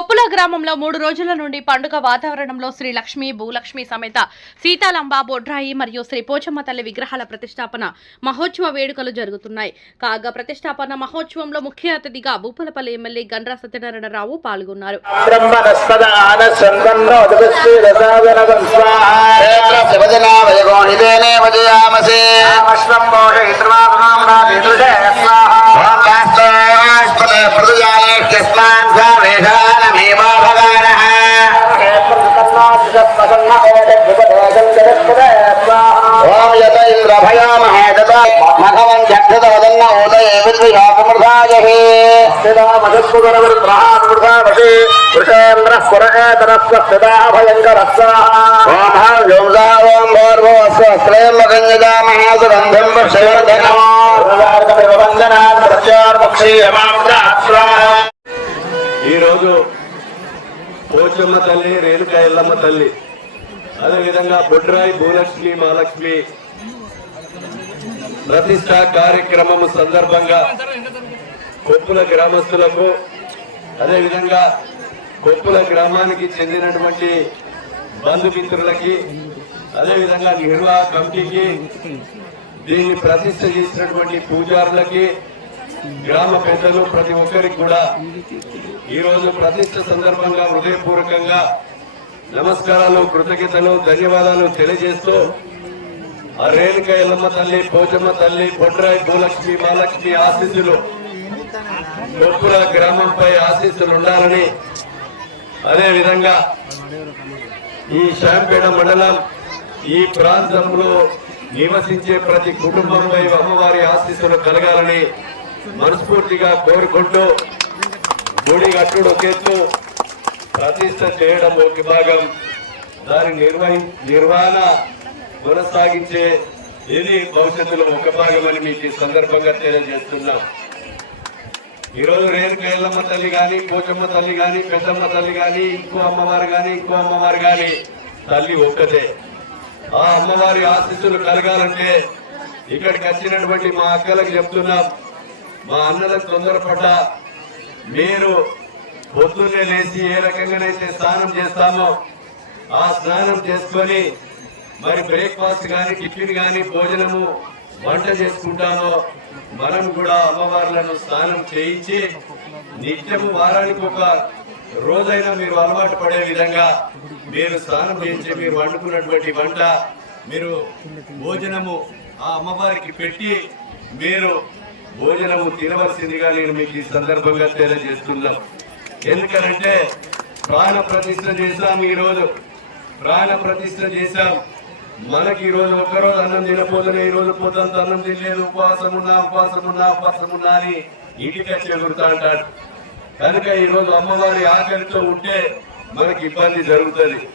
కొప్పుల గ్రామంలో మూడు రోజుల నుండి పండుగ వాతావరణంలో శ్రీ లక్ష్మి భూలక్ష్మి సమేత సీతాలంబ బొడ్రాయి మరియు శ్రీ పోచమ్మ తల్లి విగ్రహాల ప్రతిష్టాపన మహోత్సవ వేడుకలు జరుగుతున్నాయి కాగా ప్రతిష్టాపన మహోత్సవంలో ముఖ్య అతిథిగా భూపలపల్లి ఎమ్మెల్యే గండ్రా సత్యనారాయణరావు పాల్గొన్నారు ఈరోజు పోచమ్మ తల్లి రేణుక ఎల్లమ్మ తల్లి అదేవిధంగా బొడ్రాయి భూలక్ష్మి మహాలక్ష్మి ప్రతిష్ట కార్యక్రమం సందర్భంగా కొప్పుల గ్రామస్తులకు అదేవిధంగా కొప్పుల గ్రామానికి చెందినటువంటి బంధుమిత్రులకి అదేవిధంగా నిర్వాహ కమిటీకి దీన్ని ప్రతిష్ట చేసినటువంటి పూజారులకి గ్రామ పెద్దలు ప్రతి ఒక్కరికి కూడా ఈరోజు ప్రతిష్ట సందర్భంగా హృదయపూర్వకంగా నమస్కారాలు కృతజ్ఞతలు ధన్యవాదాలు తెలియజేస్తూ రేణుక ఎల్లమ్మ తల్లి పోచమ్మ తల్లి బొడ్రాయి భూలక్ష్మి మహాలక్ష్మి ఆశీస్సులు. గొప్పుల గ్రామంపై ఆశీస్సులు ఉండాలని అదే విధంగా ఈ శాంపేట మండలం ఈ ప్రాంతంలో నివసించే ప్రతి కుటుంబంపై అమ్మవారి ఆశీస్సులు కలగాలని మనస్ఫూర్తిగా కోరుకుంటూ గుడి కట్టుడు ఒక ప్రతిష్ట చేయడం ఒక భాగం. దాని నిర్వహి నిర్వహణ కొనసాగించే ఇది భవిష్యత్తులో ఒక భాగమని మీకు ఈ సందర్భంగా తెలియజేస్తున్నాం. ఈరోజు రోజు రేణుక ఎల్లమ్మ తల్లి కానీ పోచమ్మ తల్లి కానీ పెద్దమ్మ తల్లి కానీ ఇంకో అమ్మవారు కానీ ఇంకో అమ్మవారు కానీ తల్లి ఒక్కతే ఆ అమ్మవారి ఆశీస్సులు కలగాలంటే ఇక్కడికి వచ్చినటువంటి మా అక్కలకు చెప్తున్నాం మా అన్నలకు తొందరపడ్డ మీరు పొద్దున్నే లేచి ఏ రకంగానైతే స్నానం చేస్తామో ఆ స్నానం చేసుకొని మరి బ్రేక్ఫాస్ట్ కానీ టిఫిన్ కానీ భోజనము వంట చేసుకుంటానో మనం కూడా అమ్మవార్లను స్నానం చేయించి నిత్యము వారానికి ఒక రోజైనా మీరు అలవాటు పడే విధంగా మీరు స్నానం చేయించి మీరు వండుకున్నటువంటి వంట మీరు భోజనము ఆ అమ్మవారికి పెట్టి మీరు భోజనము తినవలసిందిగా నేను మీకు ఈ సందర్భంగా తెలియజేస్తున్నాం ఎందుకనంటే ప్రాణ ప్రతిష్ట చేశాం ఈ రోజు ప్రాణ ప్రతిష్ఠ చేశాం మనకి ఈ రోజు ఒక్కరోజు అన్నం తినపోతేనే ఈ రోజు పొద్దుంత అన్నం తినలేదు. ఉపవాసం ఉన్నా ఉపవాసం ఉన్నా ఉపవాసం ఉన్నా అని ఇంటికి వచ్చి ఎగురుతా అంటాడు. కనుక ఈ రోజు అమ్మవారి ఆకలితో ఉంటే మనకి ఇబ్బంది జరుగుతుంది.